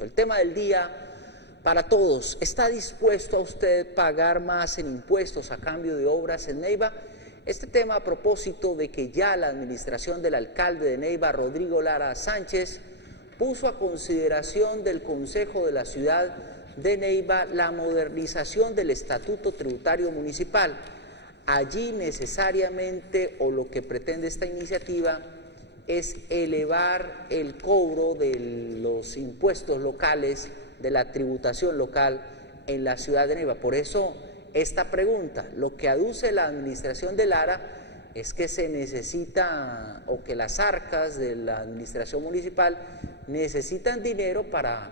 El tema del día para todos: ¿está dispuesto a usted pagar más en impuestos a cambio de obras en Neiva? Este tema a propósito de que ya la administración del alcalde de Neiva, Rodrigo Lara Sánchez, puso a consideración del Consejo de la Ciudad de Neiva la modernización del Estatuto Tributario Municipal. Allí necesariamente, o lo que pretende esta iniciativa, es elevar el cobro de los impuestos locales, de la tributación local en la ciudad de Neiva. Por eso esta pregunta: lo que aduce la administración de Lara es que se necesita, o que las arcas de la administración municipal necesitan dinero para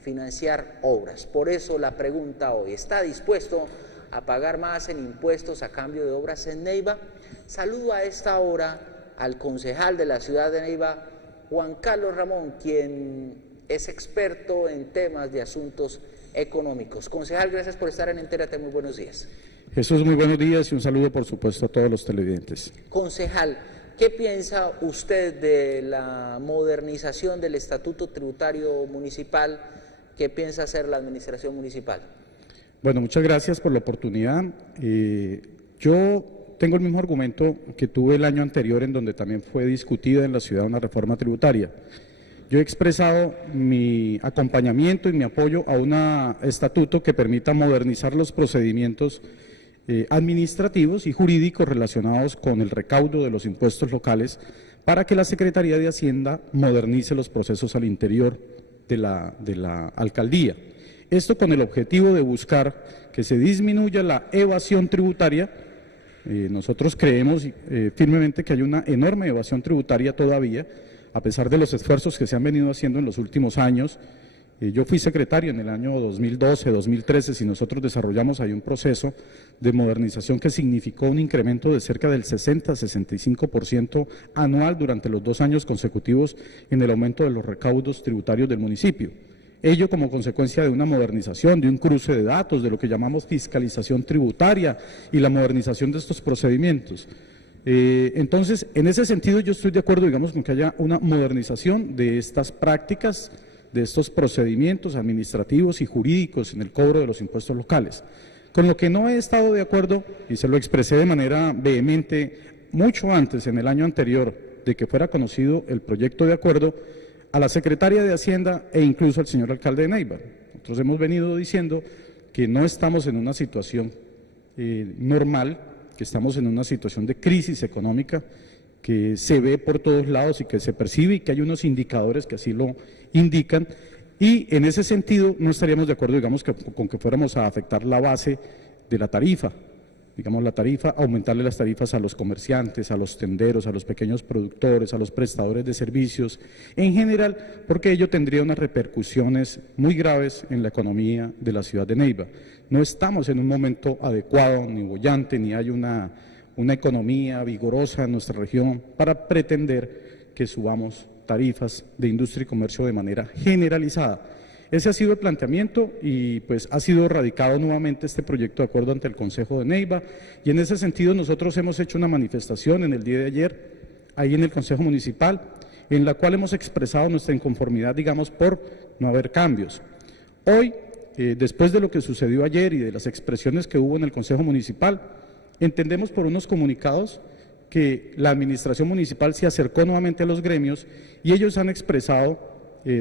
financiar obras. Por eso la pregunta hoy: ¿está dispuesto a pagar más en impuestos a cambio de obras en Neiva? Saludo a esta hora al concejal de la ciudad de Neiva, Juan Carlos Ramón, quien es experto en temas de asuntos económicos. Concejal, gracias por estar en Entérate, muy buenos días. Jesús, muy buenos días y un saludo por supuesto a todos los televidentes. Concejal, ¿qué piensa usted de la modernización del Estatuto Tributario Municipal? ¿Qué piensa hacer la administración municipal? Bueno, muchas gracias por la oportunidad. Yo tengo el mismo argumento que tuve el año anterior, en donde también fue discutida en la ciudad una reforma tributaria. Yo he expresado mi acompañamiento y mi apoyo a un estatuto que permita modernizar los procedimientos administrativos y jurídicos relacionados con el recaudo de los impuestos locales, para que la Secretaría de Hacienda modernice los procesos al interior de la alcaldía. Esto con el objetivo de buscar que se disminuya la evasión tributaria. Nosotros creemos firmemente que hay una enorme evasión tributaria todavía, a pesar de los esfuerzos que se han venido haciendo en los últimos años. Yo fui secretario en el año 2012, 2013, y nosotros desarrollamos ahí un proceso de modernización que significó un incremento de cerca del 60-65% anual durante los 2 años consecutivos en el aumento de los recaudos tributarios del municipio. Ello como consecuencia de una modernización, de un cruce de datos, de lo que llamamos fiscalización tributaria y la modernización de estos procedimientos. Entonces, en ese sentido yo estoy de acuerdo, digamos, con que haya una modernización de estas prácticas, de estos procedimientos administrativos y jurídicos en el cobro de los impuestos locales. Con lo que no he estado de acuerdo, y se lo expresé de manera vehemente mucho antes, en el año anterior, de que fuera conocido el proyecto de acuerdo, a la Secretaría de Hacienda e incluso al señor alcalde de Neiva. Nosotros hemos venido diciendo que no estamos en una situación normal, que estamos en una situación de crisis económica que se ve por todos lados y que se percibe, y que hay unos indicadores que así lo indican, y en ese sentido no estaríamos de acuerdo, digamos, con que fuéramos a afectar la base de la tarifa. Digamos, la tarifa, aumentarle las tarifas a los comerciantes, a los tenderos, a los pequeños productores, a los prestadores de servicios, en general, porque ello tendría unas repercusiones muy graves en la economía de la ciudad de Neiva. No estamos en un momento adecuado, ni boyante, ni hay una economía vigorosa en nuestra región para pretender que subamos tarifas de industria y comercio de manera generalizada. Ese ha sido el planteamiento, y pues ha sido radicado nuevamente este proyecto de acuerdo ante el Consejo de Neiva, y en ese sentido nosotros hemos hecho una manifestación en el día de ayer, ahí en el Consejo Municipal, en la cual hemos expresado nuestra inconformidad, digamos, por no haber cambios. Hoy, después de lo que sucedió ayer y de las expresiones que hubo en el Consejo Municipal, entendemos por unos comunicados que la administración municipal se acercó nuevamente a los gremios, y ellos han expresado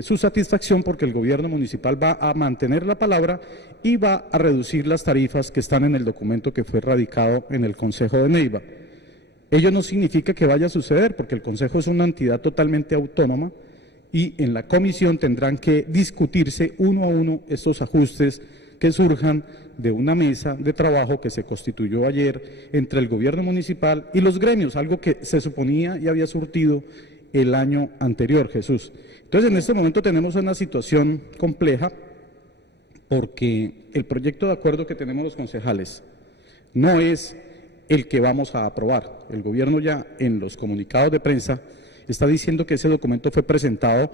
su satisfacción porque el gobierno municipal va a mantener la palabra y va a reducir las tarifas que están en el documento que fue radicado en el Consejo de Neiva. Ello no significa que vaya a suceder, porque el Consejo es una entidad totalmente autónoma, y en la comisión tendrán que discutirse uno a uno estos ajustes que surjan de una mesa de trabajo que se constituyó ayer entre el gobierno municipal y los gremios, algo que se suponía y había surtido el año anterior, Jesús. Entonces, en este momento tenemos una situación compleja, porque el proyecto de acuerdo que tenemos los concejales no es el que vamos a aprobar. El gobierno ya en los comunicados de prensa está diciendo que ese documento fue presentado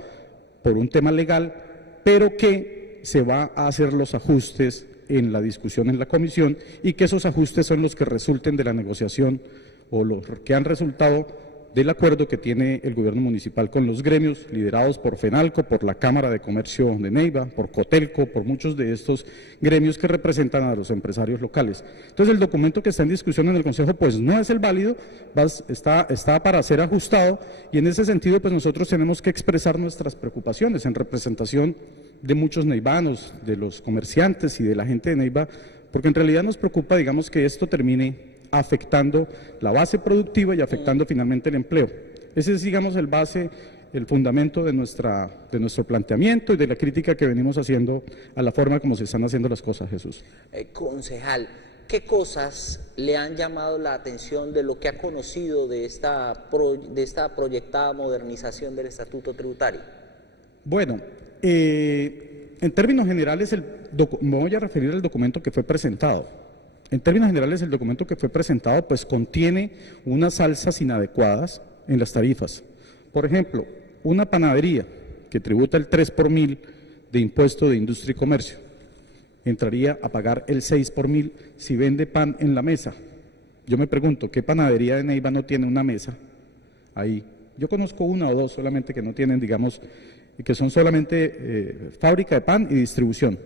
por un tema legal, pero que se va a hacer los ajustes en la discusión en la comisión, y que esos ajustes son los que resulten de la negociación, o los que han resultado del acuerdo que tiene el gobierno municipal con los gremios liderados por FENALCO, por la Cámara de Comercio de Neiva, por Cotelco, por muchos de estos gremios que representan a los empresarios locales. Entonces el documento que está en discusión en el Consejo pues no es el válido, está para ser ajustado, y en ese sentido pues nosotros tenemos que expresar nuestras preocupaciones en representación de muchos neivanos, de los comerciantes y de la gente de Neiva, porque en realidad nos preocupa, digamos, que esto termine afectando la base productiva y afectando finalmente el empleo. Ese es, digamos, el fundamento de nuestro planteamiento y de la crítica que venimos haciendo a la forma como se están haciendo las cosas, Jesús. Concejal, ¿qué cosas le han llamado la atención de lo que ha conocido de esta proyectada modernización del Estatuto Tributario? Bueno, en términos generales, me voy a referir al documento que fue presentado. En términos generales, el documento que fue presentado pues contiene unas alzas inadecuadas en las tarifas. Por ejemplo, una panadería que tributa el 3 por mil de impuesto de industria y comercio entraría a pagar el 6 por mil si vende pan en la mesa. Yo me pregunto, ¿qué panadería de Neiva no tiene una mesa ahí? Yo conozco una o dos solamente que no tienen, digamos, que son solamente fábrica de pan y distribución.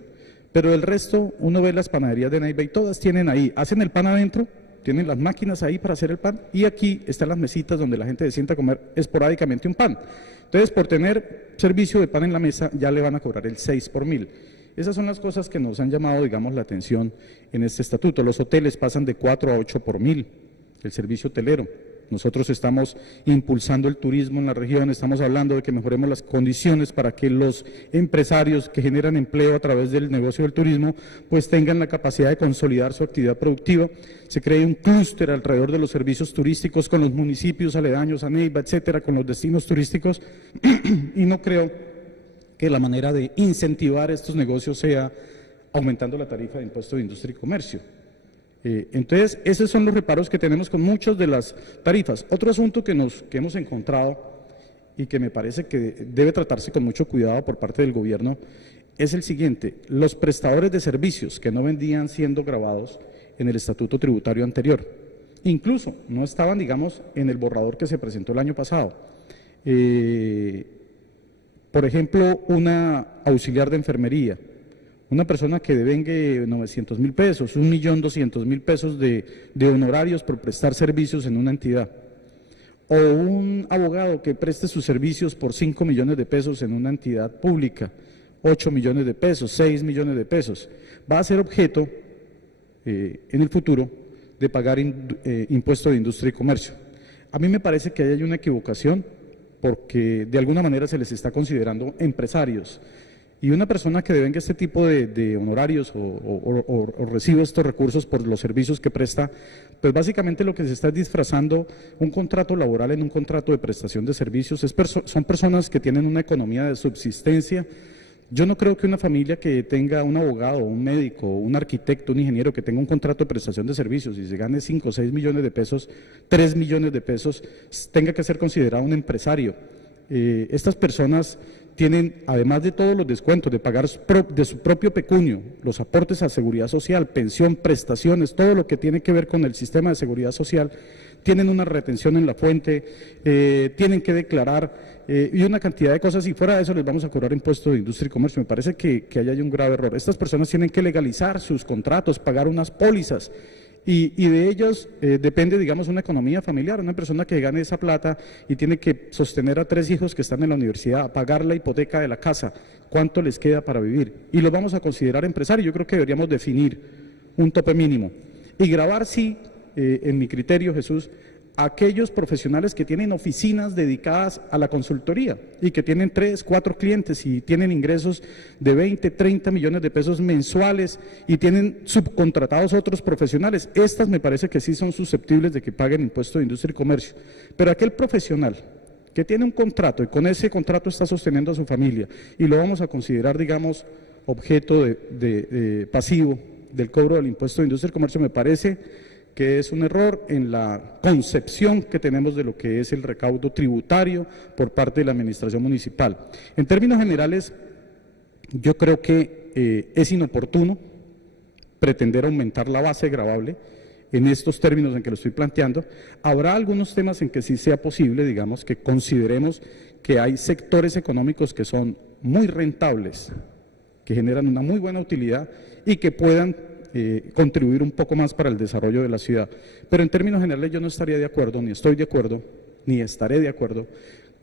Pero el resto, uno ve las panaderías de Neiva y todas tienen ahí, hacen el pan adentro, tienen las máquinas ahí para hacer el pan, y aquí están las mesitas donde la gente se sienta a comer esporádicamente un pan. Entonces, por tener servicio de pan en la mesa, ya le van a cobrar el 6 por mil. Esas son las cosas que nos han llamado, digamos, la atención en este estatuto. Los hoteles pasan de 4 a 8 por mil, el servicio hotelero. Nosotros estamos impulsando el turismo en la región, estamos hablando de que mejoremos las condiciones para que los empresarios que generan empleo a través del negocio del turismo pues tengan la capacidad de consolidar su actividad productiva. Se cree un clúster alrededor de los servicios turísticos con los municipios aledaños a Neiva, etcétera, con los destinos turísticos, y no creo que la manera de incentivar estos negocios sea aumentando la tarifa de impuesto de industria y comercio. Entonces, esos son los reparos que tenemos con muchas de las tarifas. Otro asunto que hemos encontrado y que me parece que debe tratarse con mucho cuidado por parte del gobierno es el siguiente: los prestadores de servicios que no vendían siendo grabados en el estatuto tributario anterior, incluso no estaban, digamos, en el borrador que se presentó el año pasado. Por ejemplo, una auxiliar de enfermería, una persona que devengue 900.000 pesos, 1.200.000 pesos de honorarios por prestar servicios en una entidad, o un abogado que preste sus servicios por 5 millones de pesos en una entidad pública, 8 millones de pesos, 6 millones de pesos, va a ser objeto en el futuro de pagar impuesto de industria y comercio. A mí me parece que ahí hay una equivocación, porque de alguna manera se les está considerando empresarios. Y una persona que devenga este tipo de honorarios o recibe estos recursos por los servicios que presta, pues básicamente lo que se está es disfrazando un contrato laboral en un contrato de prestación de servicios. Son personas que tienen una economía de subsistencia. Yo no creo que una familia que tenga un abogado, un médico, un arquitecto, un ingeniero que tenga un contrato de prestación de servicios y se gane 5 o 6 millones de pesos, 3 millones de pesos, tenga que ser considerado un empresario. Estas personas tienen, además de todos los descuentos, de pagar de su propio pecunio, los aportes a seguridad social, pensión, prestaciones, todo lo que tiene que ver con el sistema de seguridad social, tienen una retención en la fuente, tienen que declarar y una cantidad de cosas, y fuera de eso les vamos a cobrar impuesto de industria y comercio. Me parece que ahí hay un grave error. Estas personas tienen que legalizar sus contratos, pagar unas pólizas, y de ellos depende, digamos, una economía familiar. Una persona que gane esa plata y tiene que sostener a 3 hijos que están en la universidad, pagar la hipoteca de la casa, ¿cuánto les queda para vivir? Y los vamos a considerar empresarios. Yo creo que deberíamos definir un tope mínimo y grabar, sí, en mi criterio, Jesús, aquellos profesionales que tienen oficinas dedicadas a la consultoría y que tienen 3, 4 clientes y tienen ingresos de 20, 30 millones de pesos mensuales y tienen subcontratados otros profesionales. Estas me parece que sí son susceptibles de que paguen impuesto de industria y comercio. Pero aquel profesional que tiene un contrato y con ese contrato está sosteniendo a su familia y lo vamos a considerar, digamos, objeto de pasivo del cobro del impuesto de industria y comercio, me parece que es un error en la concepción que tenemos de lo que es el recaudo tributario por parte de la administración municipal. En términos generales, yo creo que es inoportuno pretender aumentar la base gravable en estos términos en que lo estoy planteando. Habrá algunos temas en que sí sea posible, digamos, que consideremos que hay sectores económicos que son muy rentables, que generan una muy buena utilidad y que puedan contribuir un poco más para el desarrollo de la ciudad. Pero en términos generales yo no estaría de acuerdo, ni estoy de acuerdo, ni estaré de acuerdo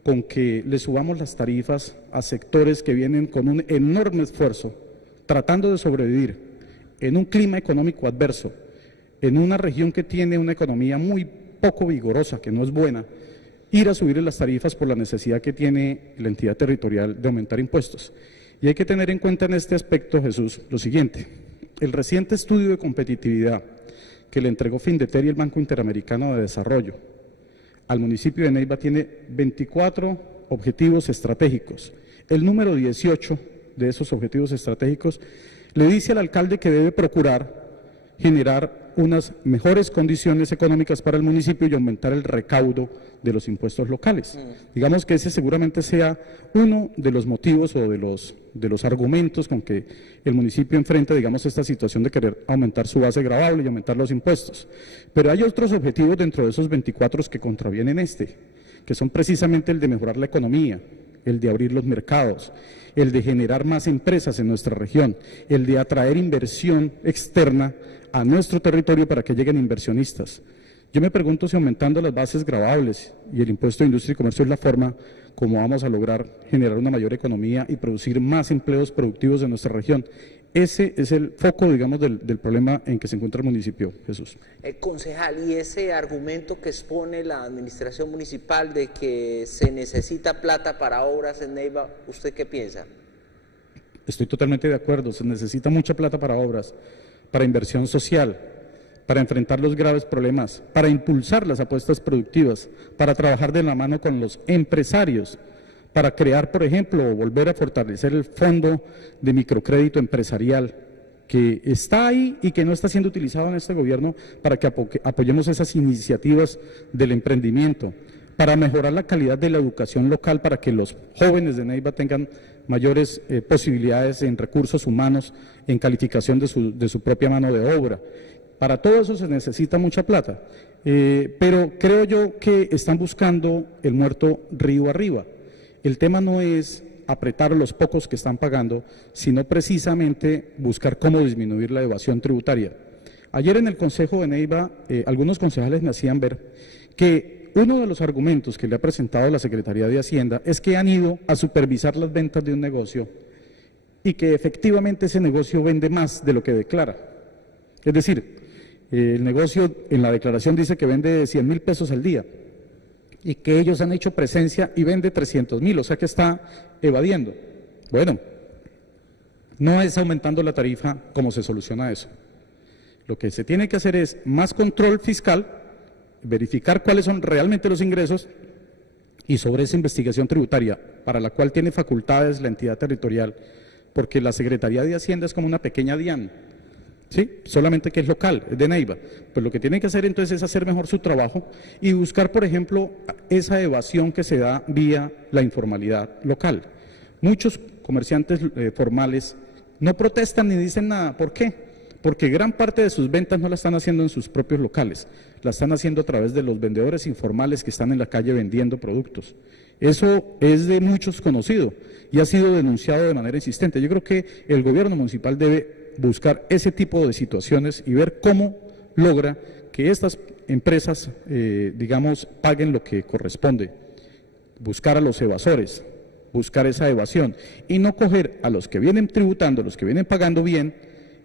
con que le subamos las tarifas a sectores que vienen con un enorme esfuerzo, tratando de sobrevivir en un clima económico adverso, en una región que tiene una economía muy poco vigorosa, que no es buena, ir a subir las tarifas por la necesidad que tiene la entidad territorial de aumentar impuestos. Y hay que tener en cuenta en este aspecto, Jesús, lo siguiente: el reciente estudio de competitividad que le entregó Findeter y el Banco Interamericano de Desarrollo al municipio de Neiva tiene 24 objetivos estratégicos. El número 18 de esos objetivos estratégicos le dice al alcalde que debe procurar generar unas mejores condiciones económicas para el municipio y aumentar el recaudo de los impuestos locales. Digamos que ese seguramente sea uno de los motivos o de los argumentos con que el municipio enfrenta, digamos, esta situación de querer aumentar su base gravable y aumentar los impuestos. Pero hay otros objetivos dentro de esos 24 que contravienen que son precisamente el de mejorar la economía, el de abrir los mercados, el de generar más empresas en nuestra región, el de atraer inversión externa a nuestro territorio para que lleguen inversionistas. Yo me pregunto si aumentando las bases gravables y el impuesto de industria y comercio es la forma como vamos a lograr generar una mayor economía y producir más empleos productivos en nuestra región. Ese es el foco, digamos, del problema en que se encuentra el municipio, Jesús. Concejal, y ese argumento que expone la administración municipal de que se necesita plata para obras en Neiva, ¿usted qué piensa? Estoy totalmente de acuerdo, se necesita mucha plata para obras, para inversión social, para enfrentar los graves problemas, para impulsar las apuestas productivas, para trabajar de la mano con los empresarios, para crear, por ejemplo, o volver a fortalecer el fondo de microcrédito empresarial que está ahí y que no está siendo utilizado en este gobierno para que apoyemos esas iniciativas del emprendimiento, para mejorar la calidad de la educación local, para que los jóvenes de Neiva tengan mayores posibilidades en recursos humanos, en calificación de su propia mano de obra. Para todo eso se necesita mucha plata, pero creo yo que están buscando el muerto río arriba. El tema no es apretar a los pocos que están pagando, sino precisamente buscar cómo disminuir la evasión tributaria. Ayer en el Consejo de Neiva, algunos concejales me hacían ver que uno de los argumentos que le ha presentado la Secretaría de Hacienda es que han ido a supervisar las ventas de un negocio y que efectivamente ese negocio vende más de lo que declara. Es decir, el negocio en la declaración dice que vende 100.000 pesos al día y que ellos han hecho presencia y vende 300.000, o sea que está evadiendo. Bueno, no es aumentando la tarifa como se soluciona eso. Lo que se tiene que hacer es más control fiscal, verificar cuáles son realmente los ingresos y sobre esa investigación tributaria, para la cual tiene facultades la entidad territorial, porque la Secretaría de Hacienda es como una pequeña DIAN, ¿sí? Solamente que es local, es de Neiva. Pues lo que tiene que hacer entonces es hacer mejor su trabajo y buscar, por ejemplo, esa evasión que se da vía la informalidad local. Muchos comerciantes formales no protestan ni dicen nada. ¿Por qué? Porque gran parte de sus ventas no la están haciendo en sus propios locales, la están haciendo a través de los vendedores informales que están en la calle vendiendo productos. Eso es de muchos conocido y ha sido denunciado de manera insistente. Yo creo que el gobierno municipal debe buscar ese tipo de situaciones y ver cómo logra que estas empresas, digamos, paguen lo que corresponde. Buscar a los evasores, buscar esa evasión y no coger a los que vienen tributando, a los que vienen pagando bien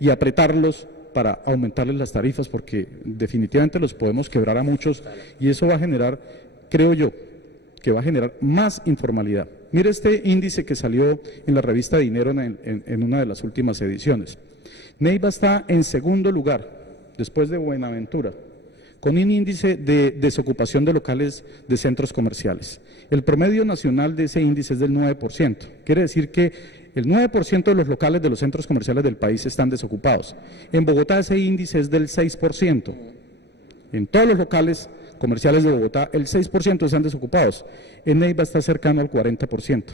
y apretarlos para aumentarles las tarifas, porque definitivamente los podemos quebrar a muchos y eso va a generar, creo yo, que va a generar más informalidad. Mire este índice que salió en la revista Dinero en una de las últimas ediciones. Neiva está en segundo lugar, después de Buenaventura, con un índice de desocupación de locales de centros comerciales. El promedio nacional de ese índice es del 9%. Quiere decir que el 9% de los locales de los centros comerciales del país están desocupados. En Bogotá ese índice es del 6%. En todos los locales comerciales de Bogotá, el 6% están desocupados. En Neiva está cercano al 40%.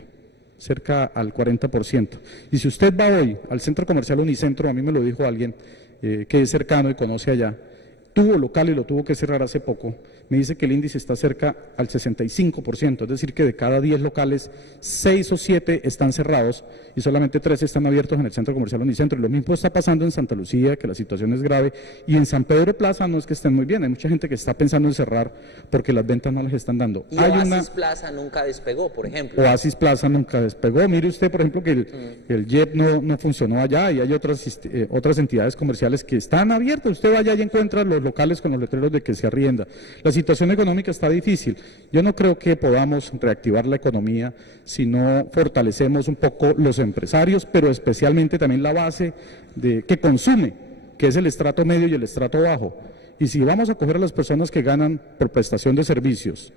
Cerca al 40%. Y si usted va hoy al centro comercial Unicentro, a mí me lo dijo alguien que es cercano y conoce allá, tuvo local y lo tuvo que cerrar hace poco, me dice que el índice está cerca al 65%, es decir, que de cada 10 locales, 6 o 7 están cerrados y solamente 3 están abiertos en el centro comercial Unicentro. Lo mismo está pasando en Santa Lucía, que la situación es grave, y en San Pedro Plaza no es que estén muy bien, hay mucha gente que está pensando en cerrar porque las ventas no les están dando. Y Oasis Plaza nunca despegó, por ejemplo. Oasis Plaza nunca despegó. Mire usted, por ejemplo, que el JET no funcionó allá y hay otras entidades comerciales que están abiertas. Usted vaya y encuentra los locales con los letreros de que se arrienda. La situación económica está difícil. Yo no creo que podamos reactivar la economía si no fortalecemos un poco los empresarios, pero especialmente también la base que consume, que es el estrato medio y el estrato bajo. Y si vamos a coger a las personas que ganan por prestación de servicios,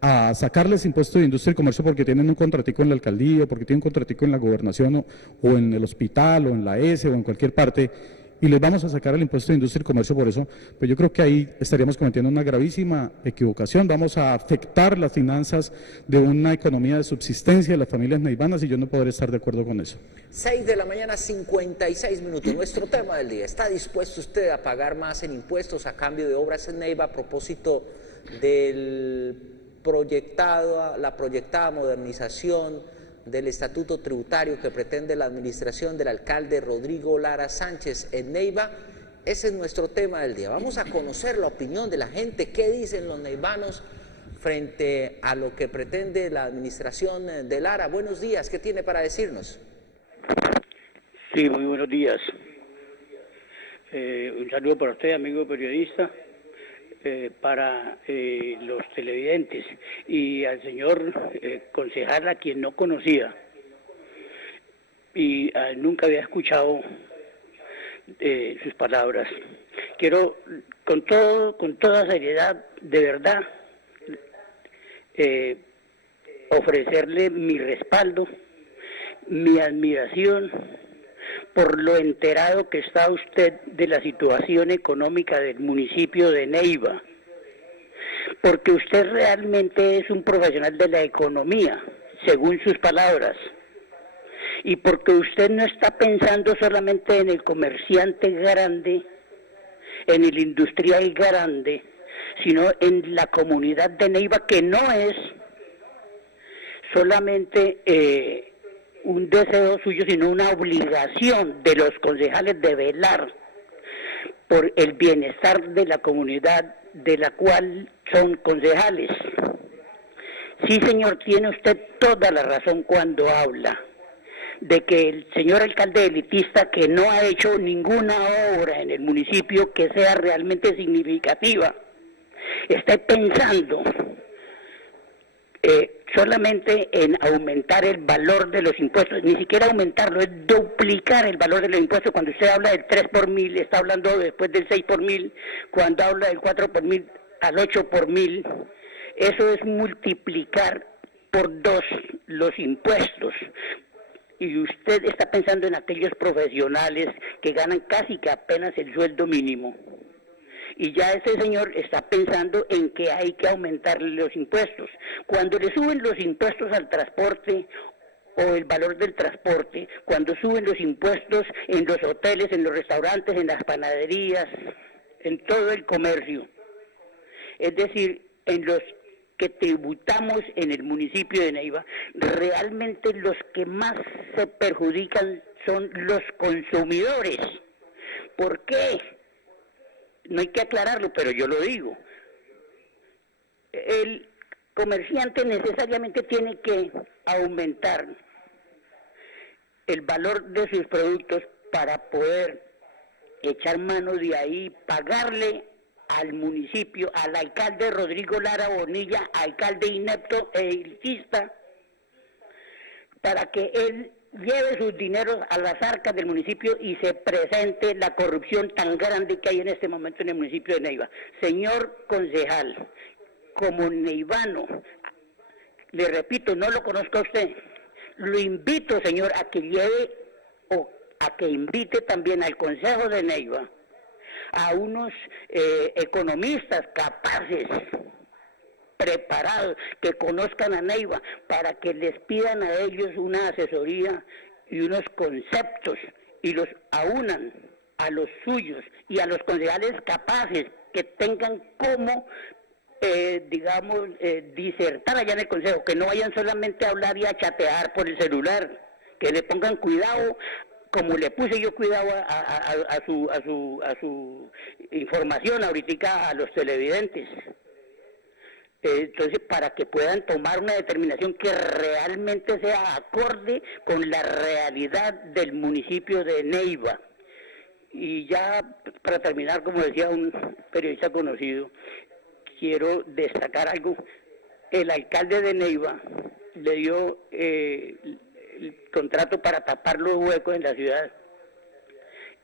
a sacarles impuestos de industria y comercio porque tienen un contratico en la alcaldía, porque tienen un contratico en la gobernación o en el hospital o en la ESE o en cualquier parte, y les vamos a sacar el impuesto de industria y comercio por eso, pues yo creo que ahí estaríamos cometiendo una gravísima equivocación. Vamos a afectar las finanzas de una economía de subsistencia de las familias neivanas y yo no podré estar de acuerdo con eso. 6 de la mañana, 56 minutos. Nuestro tema del día: ¿está dispuesto usted a pagar más en impuestos a cambio de obras en Neiva a propósito del la proyectada modernización del estatuto tributario que pretende la administración del alcalde Rodrigo Lara Sánchez en Neiva? Ese es nuestro tema del día. Vamos a conocer la opinión de la gente, qué dicen los neivanos frente a lo que pretende la administración de Lara. Buenos días, ¿qué tiene para decirnos? Sí, muy buenos días. Un saludo para usted, amigo periodista, para los televidentes y al señor concejal, a quien no conocía y nunca había escuchado sus palabras. Quiero con toda seriedad, de verdad, ofrecerle mi respaldo, mi admiración por lo enterado que está usted de la situación económica del municipio de Neiva, porque usted realmente es un profesional de la economía, según sus palabras, y porque usted no está pensando solamente en el comerciante grande, en el industrial grande, sino en la comunidad de Neiva, que no es solamente un deseo suyo, sino una obligación de los concejales de velar por el bienestar de la comunidad de la cual son concejales. Sí, señor, tiene usted toda la razón cuando habla de que el señor alcalde elitista, que no ha hecho ninguna obra en el municipio que sea realmente significativa, está pensando solamente en aumentar el valor de los impuestos, ni siquiera aumentarlo, es duplicar el valor de los impuestos. Cuando usted habla del 3 por mil, está hablando después del 6 por mil, cuando habla del 4 por mil al 8 por mil, eso es multiplicar por 2 los impuestos. Y usted está pensando en aquellos profesionales que ganan casi que apenas el sueldo mínimo. Y ya ese señor está pensando en que hay que aumentarle los impuestos. Cuando le suben los impuestos al transporte o el valor del transporte, cuando suben los impuestos en los hoteles, en los restaurantes, en las panaderías, en todo el comercio, es decir, en los que tributamos en el municipio de Neiva, realmente los que más se perjudican son los consumidores. ¿Por qué? No hay que aclararlo, pero yo lo digo. El comerciante necesariamente tiene que aumentar el valor de sus productos para poder echar mano de ahí, pagarle al municipio, al alcalde Rodrigo Lara Bonilla, alcalde inepto e elitista, para que él lleve sus dineros a las arcas del municipio y se presente la corrupción tan grande que hay en este momento en el municipio de Neiva. Señor concejal, como neivano, le repito, no lo conozco a usted, lo invito, señor, a que lleve o a que invite también al Consejo de Neiva a unos economistas capaces, preparados, que conozcan a Neiva, para que les pidan a ellos una asesoría y unos conceptos y los aunan a los suyos y a los concejales capaces que tengan como disertar allá en el Consejo, que no vayan solamente a hablar y a chatear por el celular, que le pongan cuidado, como le puse yo cuidado a su información ahorita a los televidentes. Entonces, para que puedan tomar una determinación que realmente sea acorde con la realidad del municipio de Neiva. Y ya para terminar, como decía un periodista conocido, quiero destacar algo. El alcalde de Neiva le dio el contrato para tapar los huecos en la ciudad,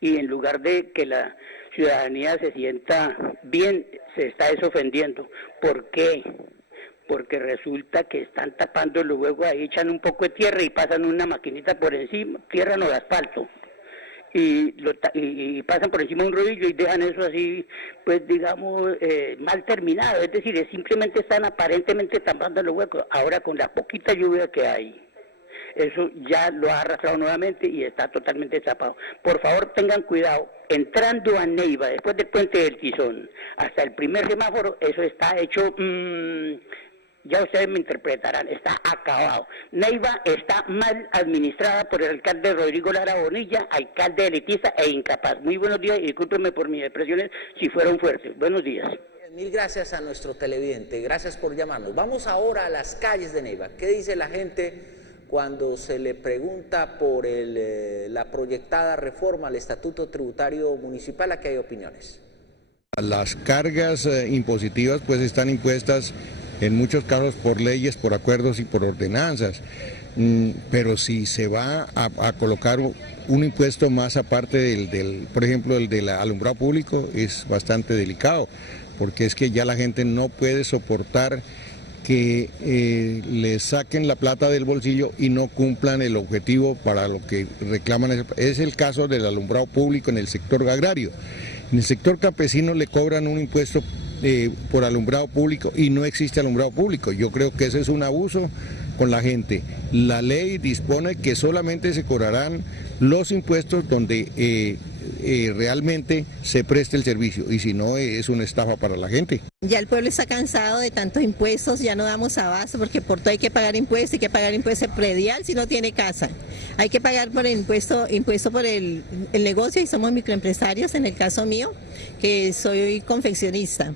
y en lugar de que la ciudadanía se sienta bien, se está desofendiendo. ¿Por qué? Porque resulta que están tapando los huecos, ahí echan un poco de tierra y pasan una maquinita por encima, tierra no de asfalto, y pasan por encima un rodillo y dejan eso así, pues digamos, mal terminado. Es decir, simplemente están aparentemente tapando los huecos. Ahora, con la poquita lluvia que hay, eso ya lo ha arrastrado nuevamente y está totalmente tapado. Por favor, tengan cuidado. Entrando a Neiva, después del puente del Tizón, hasta el primer semáforo, eso está hecho, ya ustedes me interpretarán, está acabado. Neiva está mal administrada por el alcalde Rodrigo Lara Bonilla, alcalde elitista e incapaz. Muy buenos días y discúlpenme por mis expresiones si fueron fuertes. Buenos días. Mil gracias a nuestro televidente, gracias por llamarnos. Vamos ahora a las calles de Neiva. ¿Qué dice la gente cuando se le pregunta por la proyectada reforma al Estatuto Tributario Municipal? Aquí hay opiniones. Las cargas impositivas pues están impuestas en muchos casos por leyes, por acuerdos y por ordenanzas, pero si se va a colocar un impuesto más aparte por ejemplo, el del alumbrado público, es bastante delicado, porque es que ya la gente no puede soportar que le saquen la plata del bolsillo y no cumplan el objetivo para lo que reclaman. Es el caso del alumbrado público en el sector agrario. En el sector campesino le cobran un impuesto por alumbrado público y no existe alumbrado público. Yo creo que ese es un abuso con la gente. La ley dispone que solamente se cobrarán los impuestos donde realmente se preste el servicio, y si no, es una estafa para la gente. Ya el pueblo está cansado de tantos impuestos, ya no damos abasto, porque por todo hay que pagar impuestos, hay que pagar impuesto predial si no tiene casa, hay que pagar por el impuesto por el negocio, y somos microempresarios, en el caso mío, que soy confeccionista.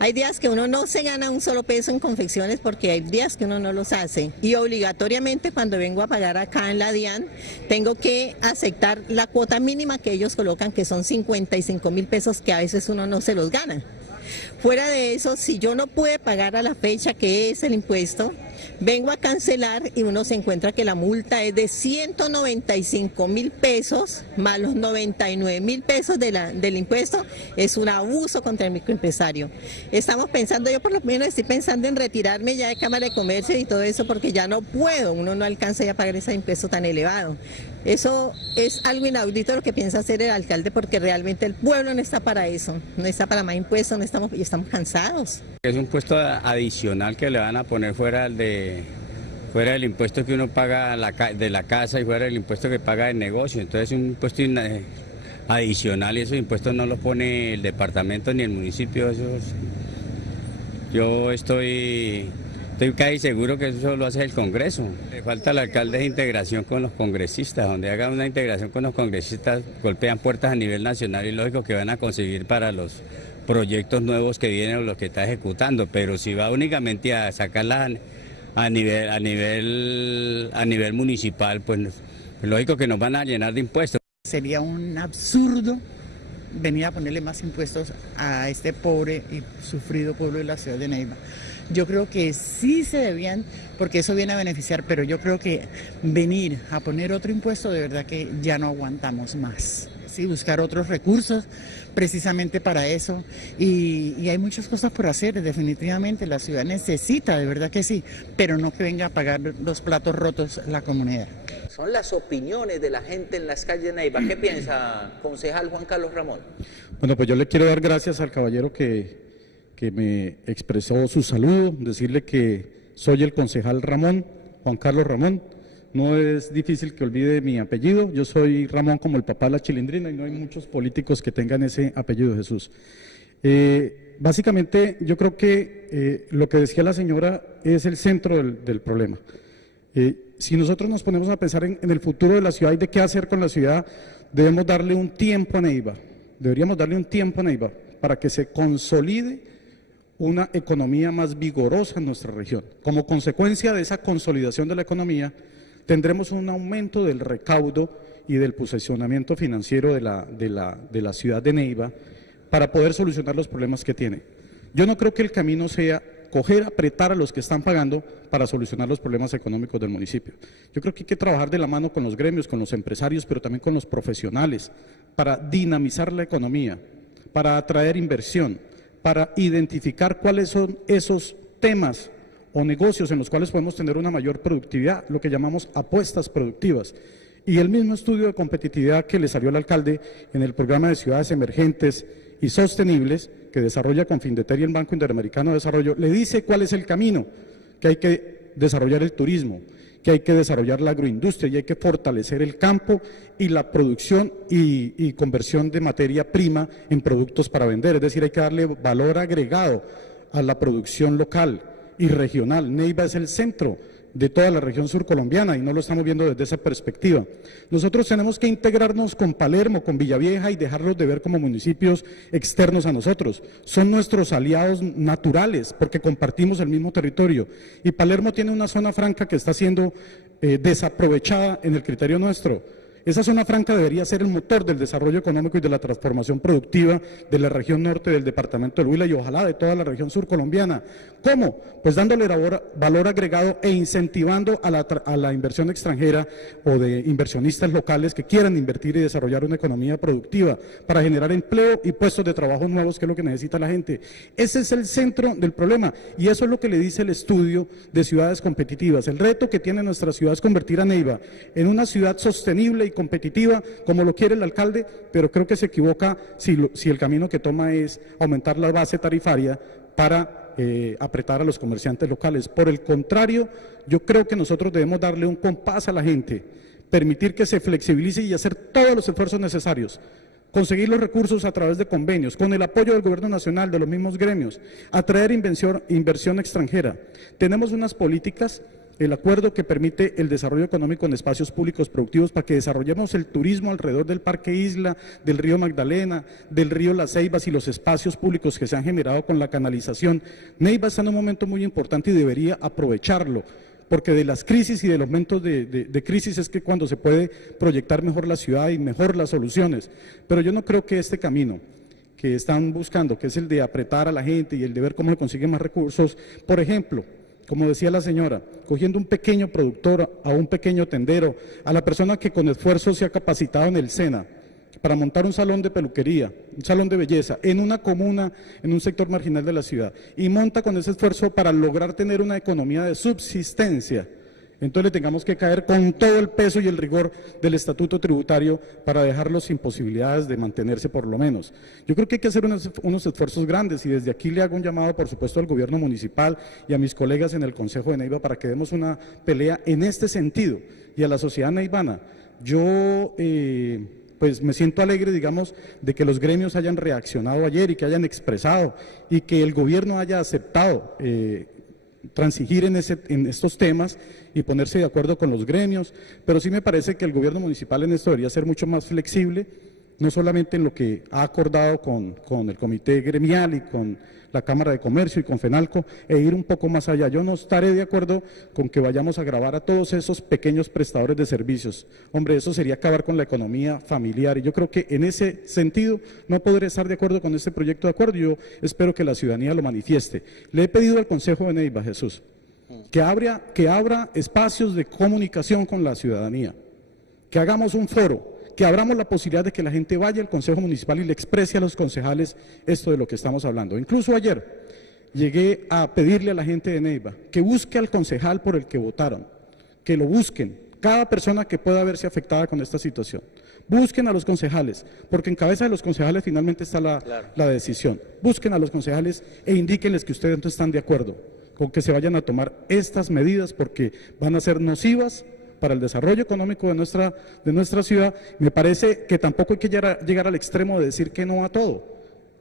Hay días que uno no se gana un solo peso en confecciones porque hay días que uno no los hace, y obligatoriamente cuando vengo a pagar acá en la DIAN tengo que aceptar la cuota mínima que ellos colocan, que son 55.000 pesos, que a veces uno no se los gana. Fuera de eso, si yo no pude pagar a la fecha que es el impuesto, vengo a cancelar y uno se encuentra que la multa es de 195.000 pesos más los 99.000 pesos del impuesto. Es un abuso contra el microempresario. Estamos pensando, yo por lo menos estoy pensando en retirarme ya de Cámara de Comercio y todo eso, porque ya no puedo, uno no alcanza ya a pagar ese impuesto tan elevado. Eso es algo inaudito lo que piensa hacer el alcalde, porque realmente el pueblo no está para eso, no está para más impuestos, y estamos cansados. Es un impuesto adicional que le van a poner fuera del impuesto que uno paga de la casa y fuera del impuesto que paga del negocio. Entonces es un impuesto adicional, y esos impuestos no los pone el departamento ni el municipio. Yo estoy casi seguro que eso lo hace el Congreso. Le falta al alcalde de integración con los congresistas. Donde haga una integración con los congresistas, golpean puertas a nivel nacional, y lógico que van a conseguir para los proyectos nuevos que vienen o los que está ejecutando. Pero si va únicamente a sacarla a nivel municipal, pues lógico que nos van a llenar de impuestos. Sería un absurdo venir a ponerle más impuestos a este pobre y sufrido pueblo de la ciudad de Neiva. Yo creo que sí se debían, porque eso viene a beneficiar, pero yo creo que venir a poner otro impuesto, de verdad que ya no aguantamos más. Sí, buscar otros recursos precisamente para eso, y hay muchas cosas por hacer. Definitivamente la ciudad necesita, de verdad que sí, pero no que venga a pagar los platos rotos la comunidad. Son las opiniones de la gente en las calles de Neiva. ¿Qué piensa, concejal Juan Carlos Ramón? Bueno, pues yo le quiero dar gracias al caballero que me expresó su saludo, decirle que soy el concejal Ramón, Juan Carlos Ramón. No es difícil que olvide mi apellido, yo soy Ramón como el papá de la Chilindrina, y no hay muchos políticos que tengan ese apellido, Jesús. Básicamente, yo creo que lo que decía la señora es el centro del problema. Si nosotros nos ponemos a pensar en el futuro de la ciudad y de qué hacer con la ciudad, debemos darle un tiempo a Neiva, deberíamos darle un tiempo a Neiva para que se consolide una economía más vigorosa en nuestra región. Como consecuencia de esa consolidación de la economía, tendremos un aumento del recaudo y del posicionamiento financiero de la ciudad de Neiva para poder solucionar los problemas que tiene. Yo no creo que el camino sea coger, apretar a los que están pagando para solucionar los problemas económicos del municipio. Yo creo que hay que trabajar de la mano con los gremios, con los empresarios, pero también con los profesionales, para dinamizar la economía, para atraer inversión, para identificar cuáles son esos temas o negocios en los cuales podemos tener una mayor productividad, lo que llamamos apuestas productivas. Y el mismo estudio de competitividad que le salió al alcalde en el programa de ciudades emergentes y sostenibles que desarrolla Confindustria y el Banco Interamericano de Desarrollo, le dice cuál es el camino, que hay que desarrollar el turismo, que hay que desarrollar la agroindustria y hay que fortalecer el campo y la producción y conversión de materia prima en productos para vender, es decir, hay que darle valor agregado a la producción local y regional. Neiva es el centro de toda la región surcolombiana y no lo estamos viendo desde esa perspectiva. Nosotros tenemos que integrarnos con Palermo, con Villavieja y dejarlos de ver como municipios externos a nosotros. Son nuestros aliados naturales porque compartimos el mismo territorio y Palermo tiene una zona franca que está siendo desaprovechada en el criterio nuestro. Esa zona franca debería ser el motor del desarrollo económico y de la transformación productiva de la región norte del departamento del Huila y ojalá de toda la región surcolombiana. ¿Cómo? Pues dándole valor agregado e incentivando a la inversión extranjera o de inversionistas locales que quieran invertir y desarrollar una economía productiva para generar empleo y puestos de trabajo nuevos, que es lo que necesita la gente. Ese es el centro del problema y eso es lo que le dice el estudio de ciudades competitivas. El reto que tiene nuestra ciudad es convertir a Neiva en una ciudad sostenible y competitiva, como lo quiere el alcalde, pero creo que se equivoca si el camino que toma es aumentar la base tarifaria para apretar a los comerciantes locales. Por el contrario, yo creo que nosotros debemos darle un compás a la gente, permitir que se flexibilice y hacer todos los esfuerzos necesarios, conseguir los recursos a través de convenios, con el apoyo del gobierno nacional, de los mismos gremios, atraer inversión extranjera. Tenemos unas políticas, el acuerdo que permite el desarrollo económico en espacios públicos productivos para que desarrollemos el turismo alrededor del Parque Isla, del río Magdalena, del río Las Ceibas y los espacios públicos que se han generado con la canalización. Neiva está en un momento muy importante y debería aprovecharlo, porque de las crisis y de los momentos de crisis es que cuando se puede proyectar mejor la ciudad y mejor las soluciones. Pero yo no creo que este camino que están buscando, que es el de apretar a la gente y el de ver cómo se consiguen más recursos, por ejemplo, como decía la señora, cogiendo un pequeño productor, a un pequeño tendero, a la persona que con esfuerzo se ha capacitado en el SENA para montar un salón de peluquería, un salón de belleza, en una comuna, en un sector marginal de la ciudad, y monta con ese esfuerzo para lograr tener una economía de subsistencia. Entonces le tengamos que caer con todo el peso y el rigor del estatuto tributario para dejarlos sin posibilidades de mantenerse por lo menos. Yo creo que hay que hacer unos esfuerzos grandes y desde aquí le hago un llamado por supuesto al gobierno municipal y a mis colegas en el Consejo de Neiva para que demos una pelea en este sentido y a la sociedad neivana. Yo pues me siento alegre, digamos, de que los gremios hayan reaccionado ayer y que hayan expresado y que el gobierno haya aceptado transigir en estos temas y ponerse de acuerdo con los gremios, pero sí me parece que el gobierno municipal en esto debería ser mucho más flexible, no solamente en lo que ha acordado con el comité gremial y con la Cámara de Comercio y con FENALCO, e ir un poco más allá. Yo no estaré de acuerdo con que vayamos a gravar a todos esos pequeños prestadores de servicios. Hombre, eso sería acabar con la economía familiar y yo creo que en ese sentido no podré estar de acuerdo con este proyecto de acuerdo. Yo espero que la ciudadanía lo manifieste. Le he pedido al Consejo de Neiva, Jesús, que abra espacios de comunicación con la ciudadanía, que hagamos un foro, que abramos la posibilidad de que la gente vaya al Consejo Municipal y le exprese a los concejales esto de lo que estamos hablando. Incluso ayer llegué a pedirle a la gente de Neiva que busque al concejal por el que votaron, que lo busquen, cada persona que pueda verse afectada con esta situación. Busquen a los concejales, porque en cabeza de los concejales finalmente está la decisión. Busquen a los concejales e indíquenles que ustedes no están de acuerdo con que se vayan a tomar estas medidas porque van a ser nocivas para el desarrollo económico de nuestra ciudad. Me parece que tampoco hay que llegar al extremo de decir que no a todo.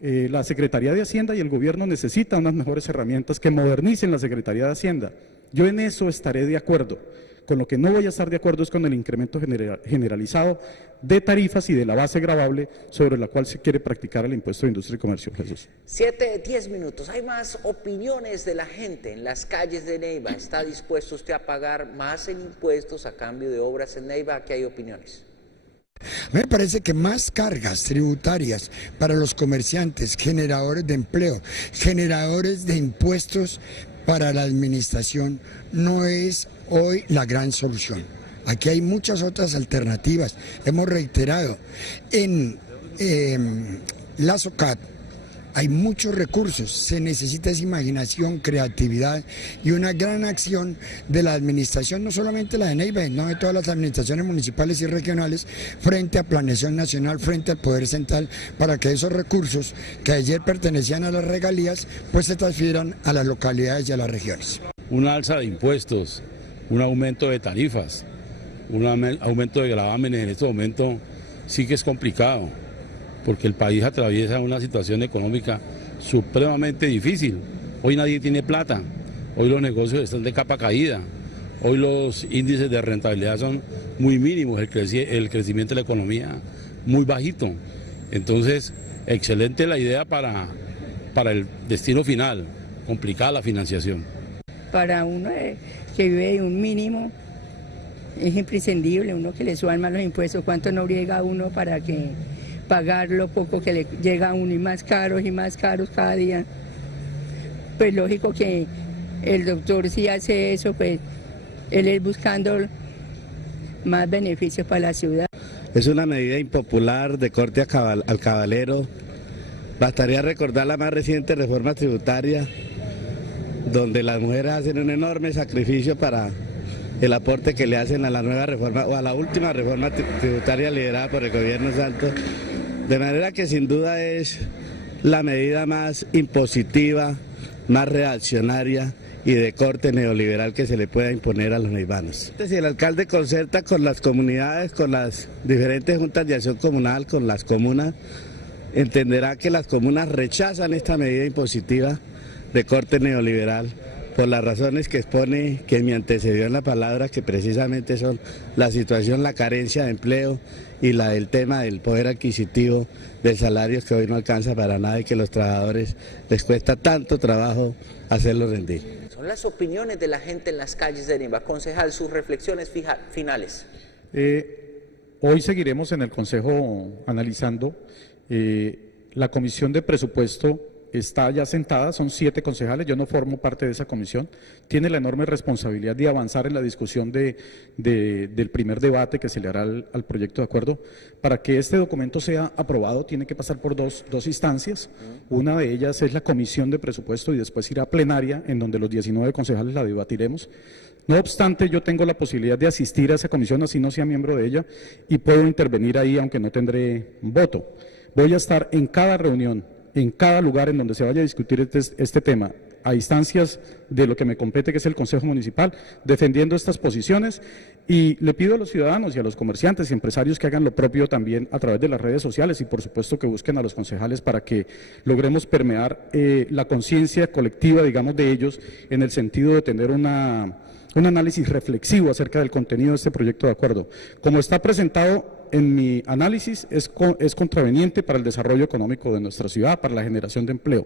La Secretaría de Hacienda y el gobierno necesitan unas mejores herramientas que modernicen la Secretaría de Hacienda. Yo en eso estaré de acuerdo. Con lo que no voy a estar de acuerdo es con el incremento generalizado de tarifas y de la base gravable sobre la cual se quiere practicar el impuesto de industria y comercio. Jesús. 7:10 minutos. Hay más opiniones de la gente en las calles de Neiva. ¿Está dispuesto usted a pagar más en impuestos a cambio de obras en Neiva? Aquí hay opiniones. Me parece que más cargas tributarias para los comerciantes, generadores de empleo, generadores de impuestos para la administración no es hoy la gran solución. Aquí hay muchas otras alternativas. Hemos reiterado, en la SOCAT hay muchos recursos, se necesita esa imaginación, creatividad y una gran acción de la administración, no solamente la de Neiva, no de todas las administraciones municipales y regionales, frente a Planeación Nacional, frente al Poder Central, para que esos recursos que ayer pertenecían a las regalías, pues se transfieran a las localidades y a las regiones. Un alza de impuestos, un aumento de tarifas, un aumento de gravámenes en este momento sí que es complicado, porque el país atraviesa una situación económica supremamente difícil. Hoy nadie tiene plata, hoy los negocios están de capa caída, hoy los índices de rentabilidad son muy mínimos, el crecimiento de la economía muy bajito. Entonces, excelente la idea para el destino final, complicada la financiación. Para uno que vive de un mínimo es imprescindible, uno que le suban más los impuestos, cuánto no llega uno para que pagar lo poco que le llega a uno y más caros cada día. Pues lógico que el doctor si hace eso, pues él es buscando más beneficios para la ciudad. Es una medida impopular de corte al cabalero. Bastaría recordar la más reciente reforma tributaria, donde las mujeres hacen un enorme sacrificio para el aporte que le hacen a la nueva reforma o a la última reforma tributaria liderada por el gobierno Santos. De manera que sin duda es la medida más impositiva, más reaccionaria y de corte neoliberal que se le pueda imponer a los neivanos. Si el alcalde concerta con las comunidades, con las diferentes juntas de acción comunal, con las comunas, entenderá que las comunas rechazan esta medida impositiva de corte neoliberal por las razones que expone quien me antecedió en la palabra, que precisamente son la situación, la carencia de empleo y la del tema del poder adquisitivo del salario que hoy no alcanza para nada y que a los trabajadores les cuesta tanto trabajo hacerlo rendir. Son las opiniones de la gente en las calles de Neiva. Concejal, sus reflexiones finales. Hoy seguiremos en el Consejo analizando. La Comisión de Presupuesto está ya sentada, son 7 concejales, yo no formo parte de esa comisión, tiene la enorme responsabilidad de avanzar en la discusión del primer debate que se le hará al proyecto de acuerdo. Para que este documento sea aprobado tiene que pasar por dos instancias, una de ellas es la Comisión de Presupuesto y después irá a plenaria, en donde los 19 concejales la debatiremos. No obstante, yo tengo la posibilidad de asistir a esa comisión, así no sea miembro de ella, y puedo intervenir ahí aunque no tendré voto. Voy a estar en cada reunión, en cada lugar en donde se vaya a discutir este tema, a instancias de lo que me compete, que es el Consejo Municipal, defendiendo estas posiciones, y le pido a los ciudadanos y a los comerciantes y empresarios que hagan lo propio también a través de las redes sociales y por supuesto que busquen a los concejales para que logremos permear la conciencia colectiva, digamos, de ellos, en el sentido de tener un análisis reflexivo acerca del contenido de este proyecto de acuerdo. Como está presentado en mi análisis, es contraveniente para el desarrollo económico de nuestra ciudad, para la generación de empleo.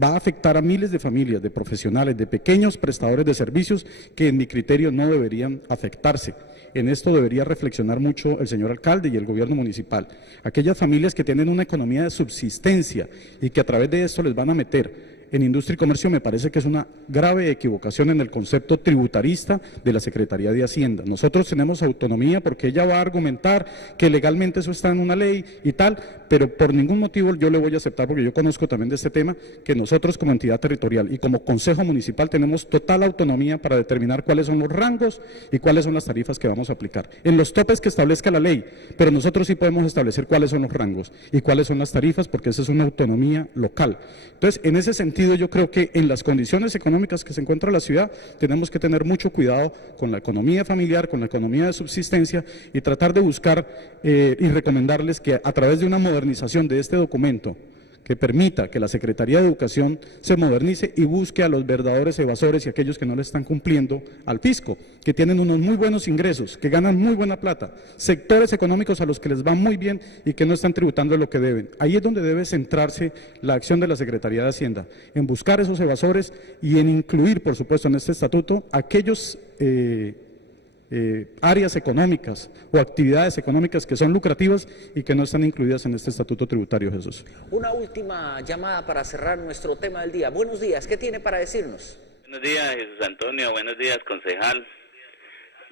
Va a afectar a miles de familias, de profesionales, de pequeños prestadores de servicios que en mi criterio no deberían afectarse. En esto debería reflexionar mucho el señor alcalde y el gobierno municipal. Aquellas familias que tienen una economía de subsistencia y que a través de esto les van a meter en industria y comercio, me parece que es una grave equivocación en el concepto tributarista de la Secretaría de Hacienda. Nosotros tenemos autonomía porque ella va a argumentar que legalmente eso está en una ley y tal, pero por ningún motivo yo le voy a aceptar, porque yo conozco también de este tema, que nosotros como entidad territorial y como Consejo Municipal tenemos total autonomía para determinar cuáles son los rangos y cuáles son las tarifas que vamos a aplicar. En los topes que establezca la ley, pero nosotros sí podemos establecer cuáles son los rangos y cuáles son las tarifas, porque esa es una autonomía local. Entonces, en ese sentido, yo creo que en las condiciones económicas que se encuentra la ciudad tenemos que tener mucho cuidado con la economía familiar, con la economía de subsistencia y tratar de buscar y recomendarles que a través de una modernización de este documento, que permita que la Secretaría de Educación se modernice y busque a los verdaderos evasores y aquellos que no le están cumpliendo al fisco, que tienen unos muy buenos ingresos, que ganan muy buena plata, sectores económicos a los que les va muy bien y que no están tributando lo que deben. Ahí es donde debe centrarse la acción de la Secretaría de Hacienda, en buscar esos evasores y en incluir, por supuesto, en este estatuto aquellos áreas económicas o actividades económicas que son lucrativas y que no están incluidas en este estatuto tributario, Jesús. Una última llamada para cerrar nuestro tema del día. Buenos días, ¿qué tiene para decirnos? Buenos días, Jesús Antonio, buenos días, concejal.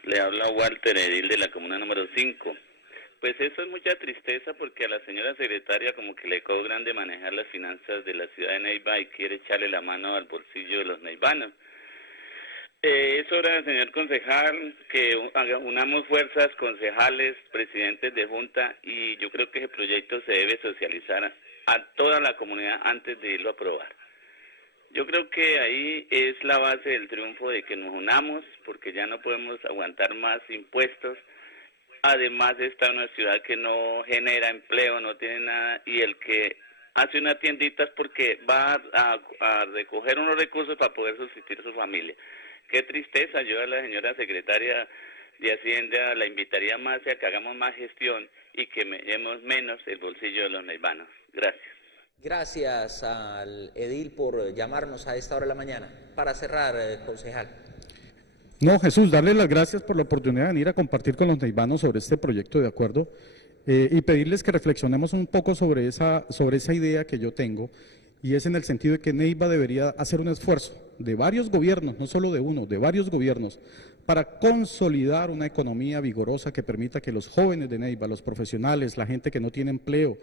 Le habla Walter Edil de la comuna número 5. Pues eso es mucha tristeza porque a la señora secretaria como que le cobran de manejar las finanzas de la ciudad de Neiva y quiere echarle la mano al bolsillo de los neivanos. Es hora, señor concejal, que unamos fuerzas, concejales, presidentes de junta, y yo creo que ese proyecto se debe socializar a toda la comunidad antes de irlo a aprobar. Yo creo que ahí es la base del triunfo, de que nos unamos, porque ya no podemos aguantar más impuestos. Además está una ciudad que no genera empleo, no tiene nada, y el que hace una tiendita es porque va a recoger unos recursos para poder subsistir a su familia. Qué tristeza. Yo a la señora secretaria de Hacienda la invitaría más a que hagamos más gestión y que menos el bolsillo de los neivanos. Gracias. Gracias al edil por llamarnos a esta hora de la mañana. Para cerrar, concejal. No, Jesús, darle las gracias por la oportunidad de venir a compartir con los neivanos sobre este proyecto de acuerdo y pedirles que reflexionemos un poco sobre esa idea que yo tengo, y es en el sentido de que Neiva debería hacer un esfuerzo de varios gobiernos, no solo de uno, de varios gobiernos, para consolidar una economía vigorosa que permita que los jóvenes de Neiva, los profesionales, la gente que no tiene empleo,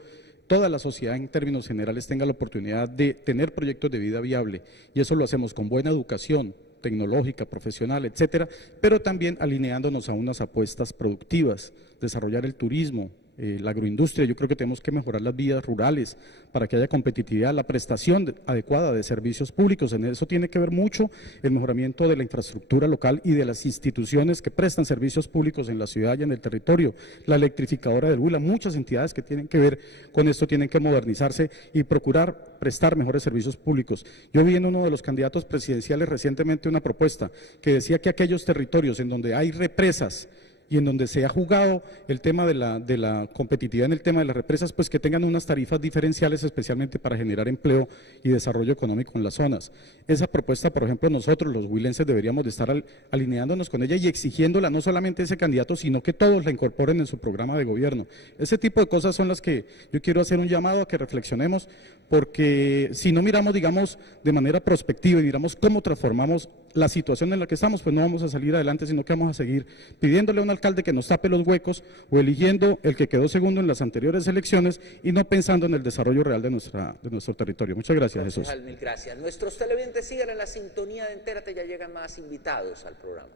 toda la sociedad en términos generales tenga la oportunidad de tener proyectos de vida viable, y eso lo hacemos con buena educación tecnológica, profesional, etcétera, pero también alineándonos a unas apuestas productivas, desarrollar el turismo, la agroindustria. Yo creo que tenemos que mejorar las vías rurales para que haya competitividad, la prestación adecuada de servicios públicos. En eso tiene que ver mucho el mejoramiento de la infraestructura local y de las instituciones que prestan servicios públicos en la ciudad y en el territorio. La electrificadora del Huila, muchas entidades que tienen que ver con esto tienen que modernizarse y procurar prestar mejores servicios públicos. Yo vi en uno de los candidatos presidenciales recientemente una propuesta que decía que aquellos territorios en donde hay represas y en donde se ha jugado el tema de la competitividad en el tema de las represas, pues que tengan unas tarifas diferenciales especialmente para generar empleo y desarrollo económico en las zonas. Esa propuesta, por ejemplo, nosotros los huilenses deberíamos de estar alineándonos con ella y exigiéndola no solamente a ese candidato, sino que todos la incorporen en su programa de gobierno. Ese tipo de cosas son las que yo quiero hacer un llamado a que reflexionemos, porque si no miramos, digamos, de manera prospectiva y miramos cómo transformamos la situación en la que estamos, pues no vamos a salir adelante, sino que vamos a seguir pidiéndole a un alcalde que nos tape los huecos o eligiendo el que quedó segundo en las anteriores elecciones y no pensando en el desarrollo real de nuestro territorio. Muchas gracias, Jesús. Mil gracias. Nuestros televidentes sigan en la sintonía de Entérate, ya llegan más invitados al programa.